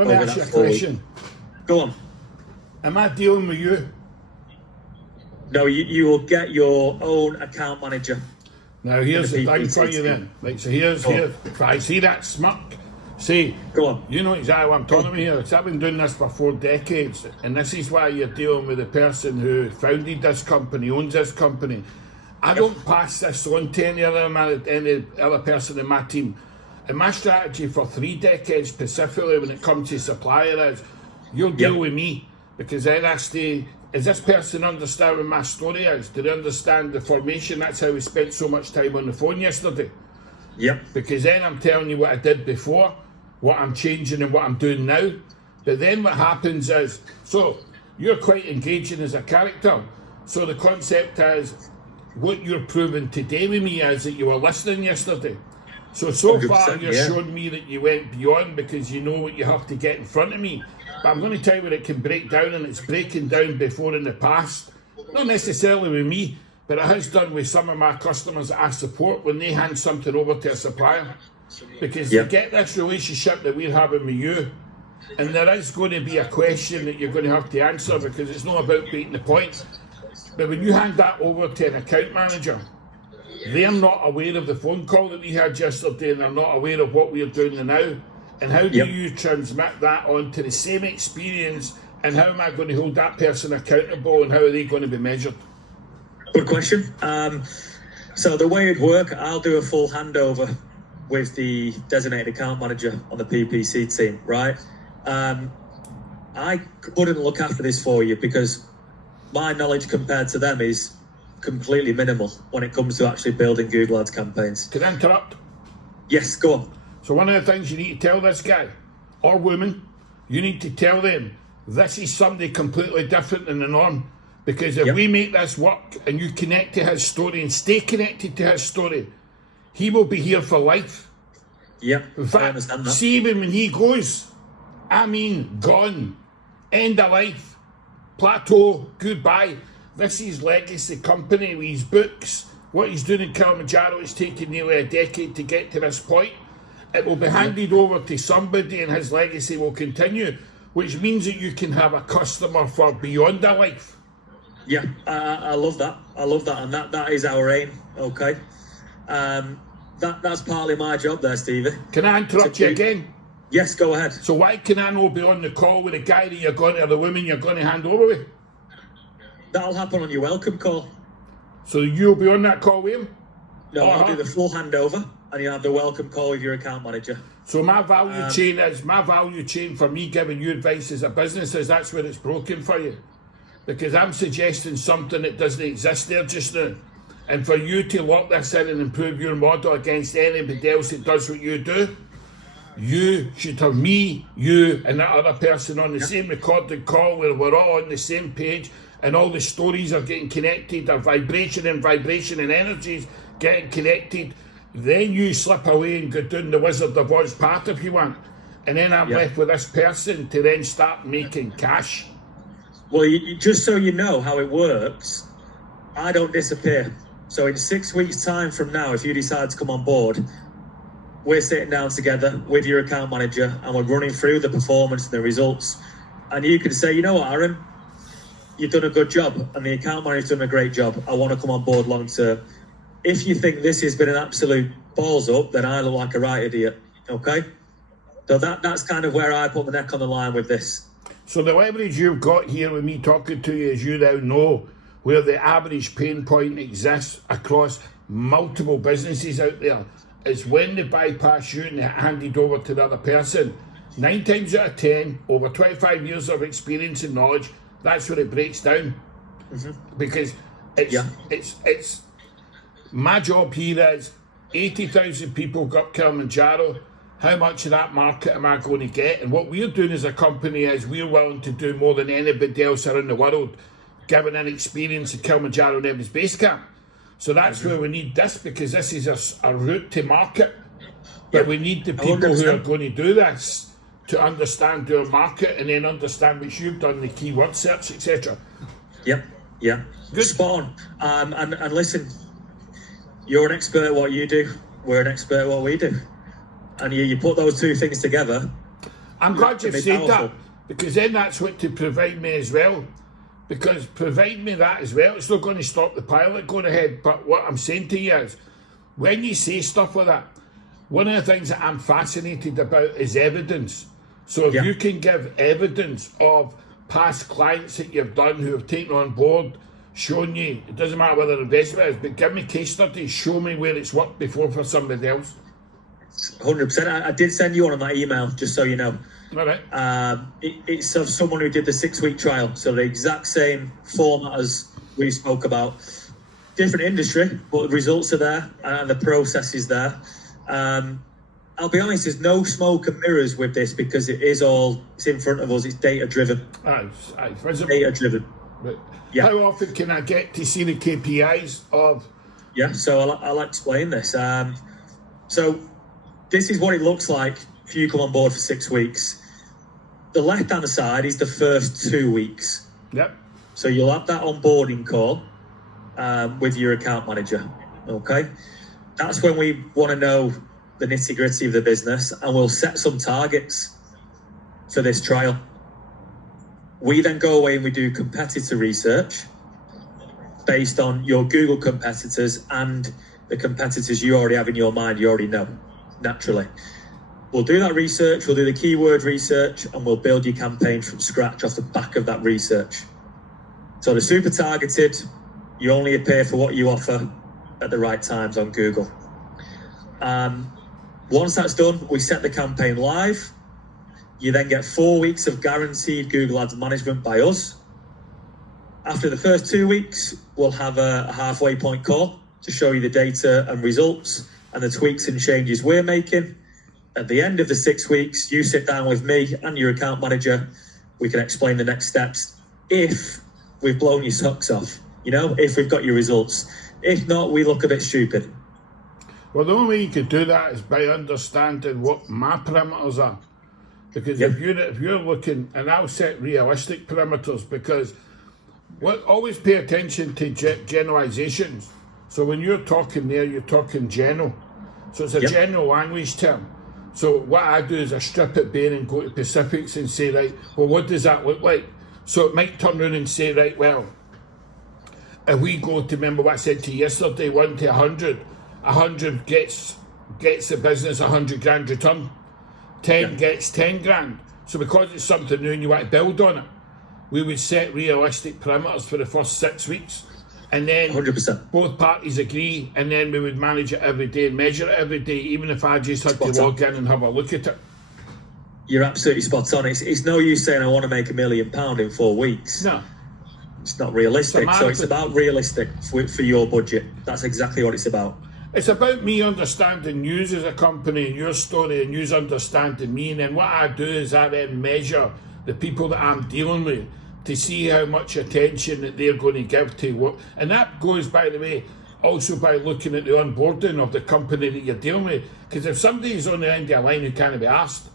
Let me ask you a question. Go on. Am I dealing with you? No, you will get your own account manager. Now here's the thing for you then. Right, so here's if I see that smirk, say, go on. You know exactly what I'm talking about here. Because I've been doing this for 4 decades, and this is why you're dealing with the person who founded this company, owns this company. I don't pass this on to any other person in my team. And my strategy for 3 decades specifically when it comes to supplier is, you'll deal with me, because then I stay. Is this person understand what my story is? Do they understand the formation? That's how we spent so much time on the phone yesterday. Yep. Because then I'm telling you what I did before, what I'm changing and what I'm doing now. But then what happens is, so you're quite engaging as a character. So the concept is, what you're proving today with me is that you were listening yesterday. So far you're showing me that you went beyond because you know what you have to get in front of me. But I'm going to tell you what it can break down, and it's breaking down before in the past. Not necessarily with me, but it has done with some of my customers that I support when they hand something over to a supplier. Because you get this relationship that we're having with you, and there is going to be a question that you're going to have to answer because it's not about beating the point. But when you hand that over to an account manager, they're not aware of the phone call that we had yesterday, and they're not aware of what we're doing now. And how do you transmit that on to the same experience, and how am I going to hold that person accountable, and how are they going to be measured? Good question. So the way it'd work, I'll do a full handover with the designated account manager on the PPC team, right? I couldn't look after this for you because my knowledge compared to them is completely minimal when it comes to actually building Google Ads campaigns. Can I interrupt? Yes, go on. So one of the things you need to tell this guy or woman, you need to tell them this is somebody completely different than the norm. Because if we make this work and you connect to his story and stay connected to his story, he will be here for life. Yep, in fact, I understand that. See him when he goes, I mean gone, end of life, plateau, goodbye. This is legacy company with his books. What he's doing in Kilimanjaro is taking nearly a decade to get to this point. It will be handed over to somebody and his legacy will continue, which means that you can have a customer for beyond a life. Yeah, I love that. I love that, and that is our aim. Okay, that's partly my job there, Stevie. Can I interrupt you again? Yes, go ahead. So why can I not be on the call with the guy that you're going to, or the woman you're going to hand over with? That'll happen on your welcome call. So you'll be on that call with him? No, I'll do the full handover, and you'll have the welcome call with your account manager. So my value chain for me giving you advice as a business is that's where it's broken for you. Because I'm suggesting something that doesn't exist there just now. And for you to lock this in and improve your model against anybody else that does what you do, you should have me, you, and that other person on the same recorded call where we're all on the same page and all the stories are getting connected, our vibration and energies getting connected. Then you slip away and go down the Wizard of Oz path if you want. And then I'm left with this person to then start making cash. Well, just so you know how it works, I don't disappear. So in 6 weeks' time from now, if you decide to come on board, we're sitting down together with your account manager and we're running through the performance and the results. And you can say, you know what, Aaron, you've done a good job and the account manager's done a great job. I want to come on board long term. If you think this has been an absolute balls up, then I look like a right idiot, okay? So that's kind of where I put the neck on the line with this. So the leverage you've got here with me talking to you is you now know where the average pain point exists across multiple businesses out there. It's when they bypass you and they hand it over to the other person. 9 times out of 10, over 25 years of experience and knowledge, that's where it breaks down. Because it's my job here is 80,000 people go up Kilimanjaro. How much of that market am I going to get? And what we're doing as a company is we're willing to do more than anybody else around the world, given an experience of Kilimanjaro and Everest Base Camp. So that's where we need this, because this is a route to market. But we need the people 100%. Who are going to do this to understand their market and then understand what you've done, the keyword search, etc. Yep, yeah. Good. Spot on. And listen, you're an expert at what you do. We're an expert at what we do. And you put those two things together. I'm glad you've It's said that, powerful. because then that's what to provide me as well. Because provide me that as well, it's not going to stop the pilot going ahead. But what I'm saying to you is, when you say stuff like that, one of the things that I'm fascinated about is evidence. So if you can give evidence of past clients that you've done who have taken on board, shown you, it doesn't matter whether investment is, but give me case studies, show me where it's worked before for somebody else. 100%. I did send you one on my email, just so you know. All right. It's of someone who did the 6-week trial, so the exact same format as we spoke about. Different industry, but the results are there and the process is there. I'll be honest, there's no smoke and mirrors with this, because it's in front of us. It's data driven. Data driven. How often can I get to see the KPIs of? Yeah, so I'll explain this. So this is what it looks like if you come on board for 6 weeks. The left-hand side is the first 2 weeks. Yep. So you'll have that onboarding call with your account manager. Okay. That's when we want to know the nitty-gritty of the business, and we'll set some targets for this trial. We then go away and we do competitor research based on your Google competitors and the competitors you already have in your mind, you already know, naturally. We'll do that research, we'll do the keyword research, and we'll build your campaign from scratch off the back of that research. So they're super targeted. You only appear for what you offer at the right times on Google. Once that's done, we set the campaign live. You then get 4 weeks of guaranteed Google Ads management by us. After the first 2 weeks, we'll have a halfway point call to show you the data and results and the tweaks and changes we're making. At the end of the 6 weeks, you sit down with me and your account manager. We can explain the next steps if we've blown your socks off, if we've got your results. If not, we look a bit stupid. Well, the only way you could do that is by understanding what my parameters are. Because if you're looking, and I'll set realistic parameters, because always pay attention to generalizations. So when you're talking there, you're talking general. So it's a general language term. So what I do is I strip it bare and go to specifics and say, right, well, what does that look like? So it might turn around and say, right, well, if we go to, remember what I said to you yesterday, 1 to 100, 100 gets the business 100 grand return, 10 gets 10 grand. So because it's something new and you want to build on it, we would set realistic parameters for the first 6 weeks. And then 100%. Both parties agree, and then we would manage it every day and measure it every day, even if I just had to log in and have a look at it. You're absolutely spot on. It's no use saying I want to make £1 million in 4 weeks. No. It's not realistic. So it's about realistic for your budget. That's exactly what it's about. It's about me understanding you as a company and your story, and you understanding me. And then what I do is I then measure the people that I'm dealing with to see how much attention that they're going to give to what. And that goes, by the way, also by looking at the onboarding of the company that you're dealing with. Because if somebody's on the end of a line who can't be asked,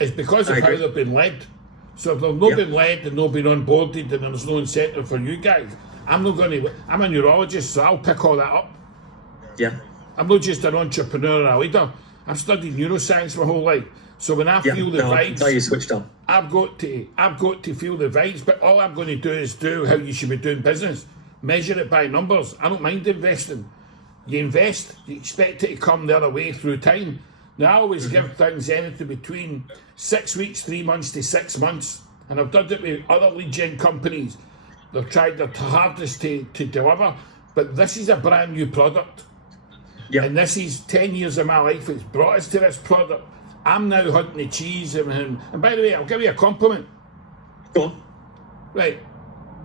it's because of how they've been led. So if they've not been led and not been onboarded, and there's no incentive for you guys, I'm a neurologist, so I'll pick all that up. Yeah. I'm not just an entrepreneur or a leader. I've studied neuroscience my whole life. So when I feel the vibes, now you switched on. I've got to feel the vibes, but all I'm going to do is do how you should be doing business. Measure it by numbers. I don't mind investing. You invest, you expect it to come the other way through time. Now I always give things anything between 6 weeks, 3 months to 6 months. And I've done it with other lead gen companies. They've tried their hardest to deliver, but this is a brand new product. Yeah. And this is 10 years of my life. It's brought us to this product. I'm now hunting the cheese. And by the way, I'll give you a compliment. Go on. Right.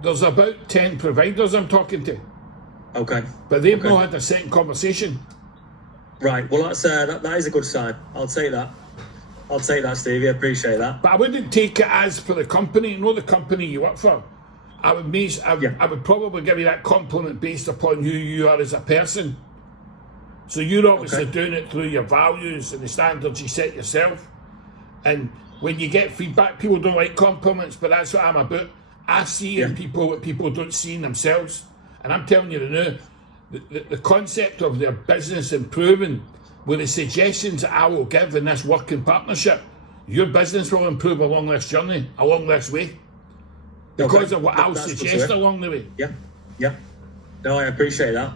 There's about 10 providers I'm talking to. Okay. But they've not had a second conversation. Right. Well, that is a good sign. I'll take that. I'll take that, Stevie. I appreciate that. But I wouldn't take it as for the company, not the company you work for. I would probably give you that compliment based upon who you are as a person. So you're obviously doing it through your values and the standards you set yourself. And when you get feedback, people don't like compliments, but that's what I'm about. I see in people what people don't see in themselves. And I'm telling you now, the concept of their business improving with the suggestions that I will give in this working partnership, your business will improve along this journey, along this way, because of what I'll suggest along the way. Yeah, yeah. No, I appreciate that.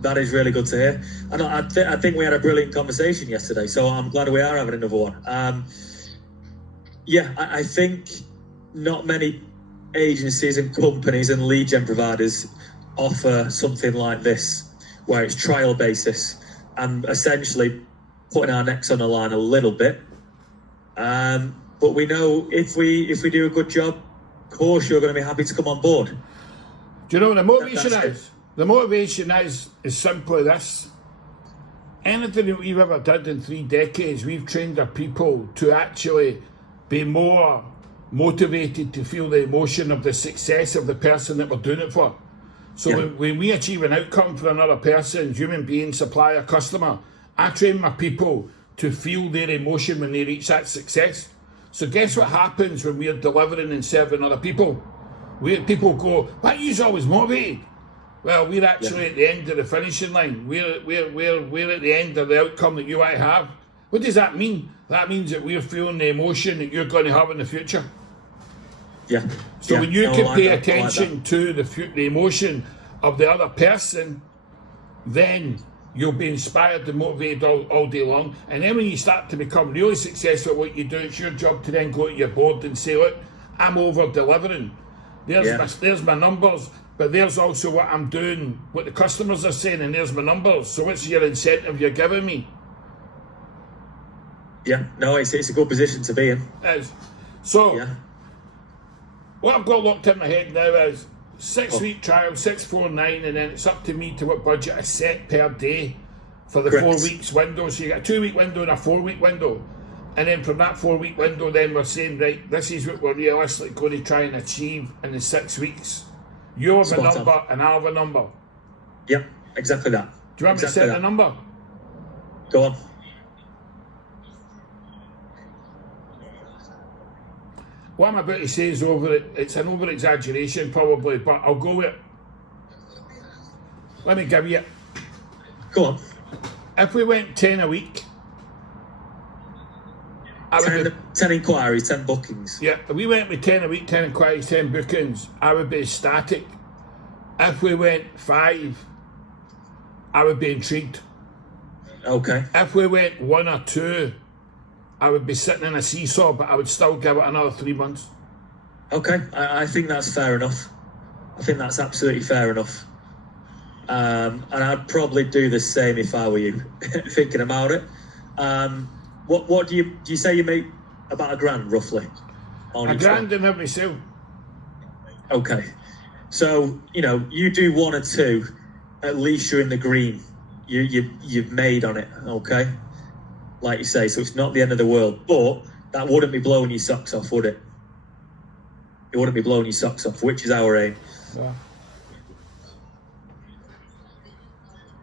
That is really good to hear. And I think we had a brilliant conversation yesterday, so I'm glad we are having another one. I think not many agencies and companies and lead gen providers offer something like this, where it's trial basis and essentially putting our necks on the line a little bit. But we know if we do a good job, of course you're going to be happy to come on board. Do you know what the motivation is? The motivation is simply this. Anything that we've ever done in 3 decades, we've trained our people to actually be more motivated to feel the emotion of the success of the person that we're doing it for. So when we achieve an outcome for another person, human being, supplier, customer, I train my people to feel their emotion when they reach that success. So guess what happens when we're delivering and serving other people? People go, "Why are you always motivated?" Well, we're actually at the end of the finishing line. We're at the end of the outcome that you might have. What does that mean? That means that we're feeling the emotion that you're going to have in the future. Yeah. So when you can pay attention to the emotion of the other person, then you'll be inspired and motivated all day long. And then when you start to become really successful at what you do, it's your job to then go to your board and say, "Look, I'm over delivering. There's my numbers, but there's also what I'm doing, what the customers are saying, and there's my numbers. So what's your incentive you're giving me?" Yeah, no, it's a good position to be in. It is. So what I've got locked in my head now is 6-week trial, 649, and then it's up to me to what budget I set per day for the 4 weeks window. So you get a 2-week window and a 4-week window. And then from that 4-week window, then we're saying, right, this is what we're realistically going to try and achieve in the 6 weeks. You have a number and I have a number. Yep, exactly that. Do you want me to set a number? Go on. What I'm about to say is it's an over-exaggeration probably, but I'll go with it. Let me give you it. Go on. If we went 10 a week, 10 inquiries, 10 bookings. Yeah, if we went with 10 a week, 10 inquiries, 10 bookings, I would be ecstatic. If we went 5, I would be intrigued. Okay. If we went 1 or 2, I would be sitting in a seesaw, but I would still give it another 3 months. Okay, I think that's fair enough. I think that's absolutely fair enough. And I'd probably do the same if I were you, thinking about it. What do you say you make about £1,000 roughly? £1,000 in every sale. Okay, so you do 1 or 2, at least you're in the green. You've made on it. Okay, like you say, so it's not the end of the world, but that wouldn't be blowing your socks off, would it? It wouldn't be blowing your socks off, which is our aim. Yeah.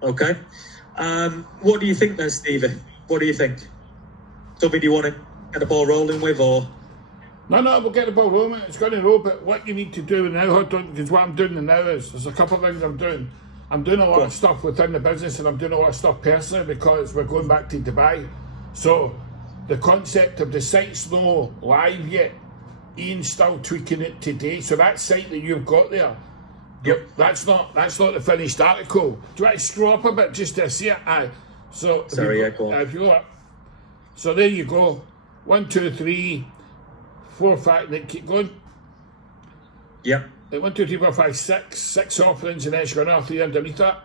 Okay. What do you think then, Stevie? What do you think? Something you want to get the ball rolling with, or? No, we'll get the ball rolling. It's going to roll, but what you need to do now, because what I'm doing now is, there's a couple of things I'm doing. I'm doing a lot of stuff within the business, and I'm doing a lot of stuff personally because we're going back to Dubai. So the concept of the site's not live yet. Ian's still tweaking it today. So that site that you've got there, that's not the finished article. Do you want to scroll up a bit just to see it? Aye. So go on. If you look, so there you go. 1, 2, 3, 4, 5. Then keep going. Yep. 1, 2, 3, 4, 5, 6. 6 offerings, and then it's got another 3 underneath that.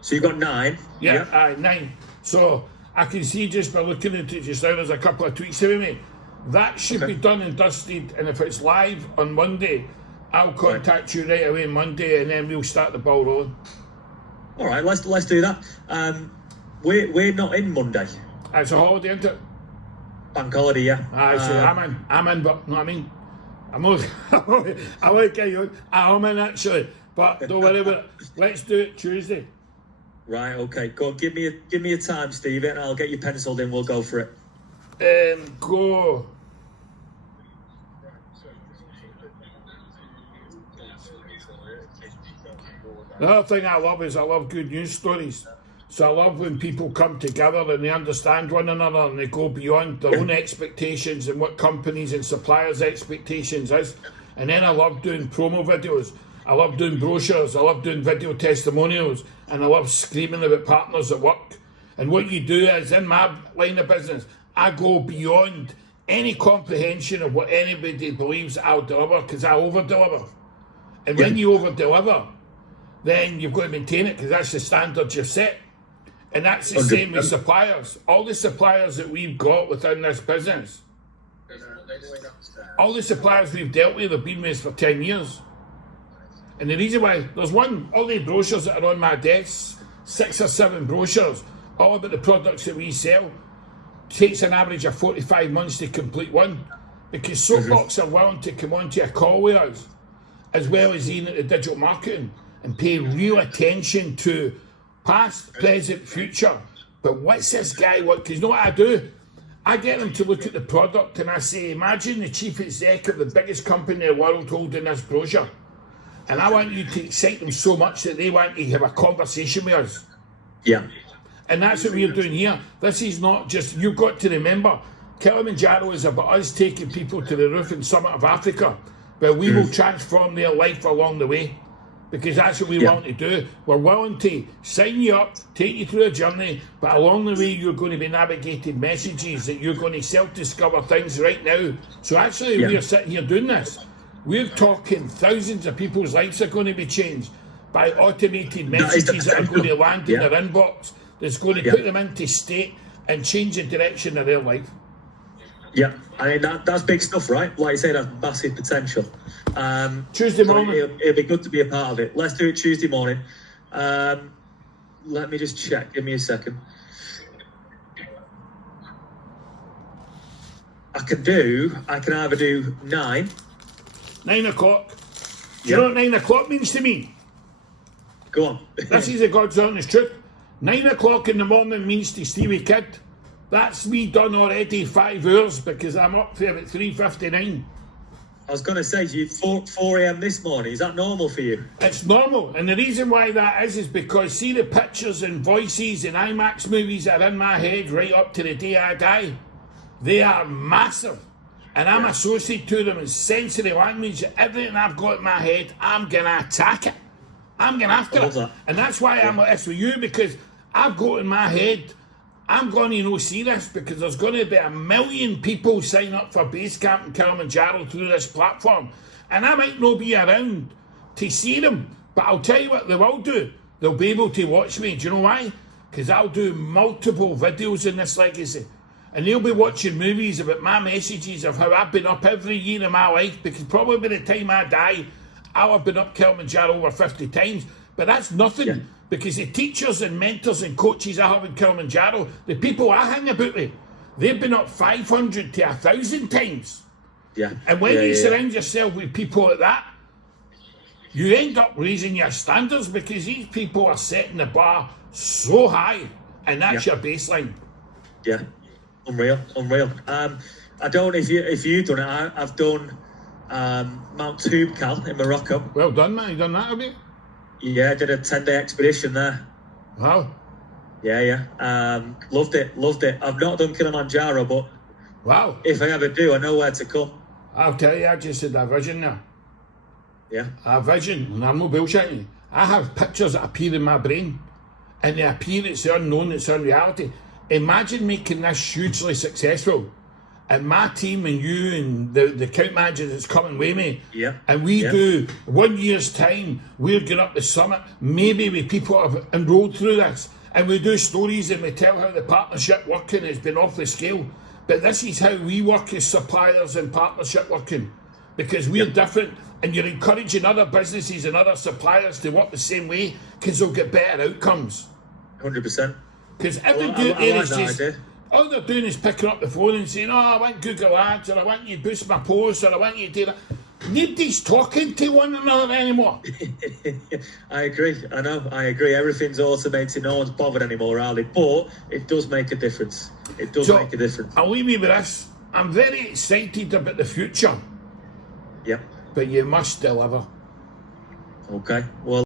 So you've got 9. Yeah, aye, 9. So I can see just by looking at it just now, there's a couple of tweaks here with me. That should be done and dusted, and if it's live on Monday, I'll contact you right away Monday, and then we'll start the ball rolling. All right, let's do that. We're not in Monday. It's a holiday, isn't it? Bank holiday, yeah. I'm in, but know what I mean? I want to get you on. I'm in actually, but don't worry about it. Let's do it Tuesday. Right, okay. Go on, give me a time, Steve, and I'll get you penciled in. We'll go for it. Go. The other thing I love is I love good news stories. So I love when people come together and they understand one another and they go beyond their own expectations and what companies and suppliers' expectations is. And then I love doing promo videos. I love doing brochures. I love doing video testimonials. And I love screaming about partners at work. And what you do is, in my line of business, I go beyond any comprehension of what anybody believes I'll deliver, because I over-deliver. And when you over-deliver, then you've got to maintain it, because that's the standard you've set. And that's the same with suppliers. All the suppliers that we've got within this business, all the suppliers we've dealt with have been with us for 10 years. And the reason why, there's all the brochures that are on my desk, 6 or 7 brochures, all about the products that we sell, takes an average of 45 months to complete one, because Soapbox are willing to come on to a call with us, as well as in the digital marketing, and pay real attention to past, present, future. But what's this guy want? Because you know what I do? I get them to look at the product and I say, imagine the chief exec of the biggest company in the world holding this brochure. And I want you to excite them so much that they want to have a conversation with us. Yeah. And that's what we're doing here. This is not just, you've got to remember, Kilimanjaro is about us taking people to the roof and summit of Africa, but we will transform their life along the way, because that's what we want to do. We're willing to sign you up, take you through a journey, but along the way you're going to be navigating messages that you're going to self-discover things right now. So actually we're sitting here doing this. We're talking thousands of people's lives are going to be changed by automated messages that are going to land in their inbox, that's going to put them into state and change the direction of their life. Yeah, I mean, that's big stuff, right? Like you say, that's massive potential. Tuesday morning. It'll be good to be a part of it. Let's do it Tuesday morning. Let me just check. Give me a second. I can either do 9. 9 o'clock. Do you know what 9 o'clock means to me? Go on. This is the God's honest truth. 9 o'clock in the morning means to Stevie Kidd, that's me done already 5 hours, because I'm up there at 3:59. I was going to say, you 4 a.m. this morning. Is that normal for you? It's normal, and the reason why that is because see the pictures and voices and IMAX movies that are in my head right up to the day I die. They are massive, and I'm associated to them in sensory language. Everything I've got in my head, I'm going to attack it. I'm going after it. And that's why I'm like this with you, because I've got in my head, I'm going to see this, because there's going to be 1 million people sign up for Basecamp and Kilimanjaro through this platform. And I might not be around to see them, but I'll tell you what they will do. They'll be able to watch me. Do you know why? Because I'll do multiple videos in this legacy. And they'll be watching movies about my messages of how I've been up every year of my life, because probably by the time I die, I'll have been up Kilimanjaro over 50 times. But that's nothing, because the teachers and mentors and coaches I have in Kilimanjaro, the people I hang about with, they've been up 500 to 1,000 times. Yeah. And when you surround yourself with people like that, you end up raising your standards, because these people are setting the bar so high, and that's your baseline. Yeah. Unreal. I don't know if you've done it. I've done Mount Toubkal in Morocco. Well done, man. You done that, have you? Yeah, I did a 10-day expedition there. Wow. Yeah. Loved it. I've not done Kilimanjaro, but wow, if I ever do, I know where to come. I'll tell you, I just had a vision now. Yeah. A vision, and I'm no bullshitting you. I have pictures that appear in my brain, and they appear, it's the unknown, it's unreality. Imagine making this hugely successful, and my team and you and the account manager that's coming with me, and we do 1 year's time, we're going up the summit, maybe with people that have enrolled through this, and we do stories and we tell how the partnership working has been off the scale. But this is how we work as suppliers and partnership working, because we're different, and you're encouraging other businesses and other suppliers to work the same way, because they'll get better outcomes. 100%. Because every all they're doing is picking up the phone and saying, oh, I want Google Ads, or I want you to boost my posts, or I want you to do that. Nobody's talking to one another anymore. I agree. I agree. Everything's automated. No one's bothered anymore, are they? But it does make a difference. It does make a difference. I'll leave you with this. I'm very excited about the future. Yep. But you must deliver. Okay. Well.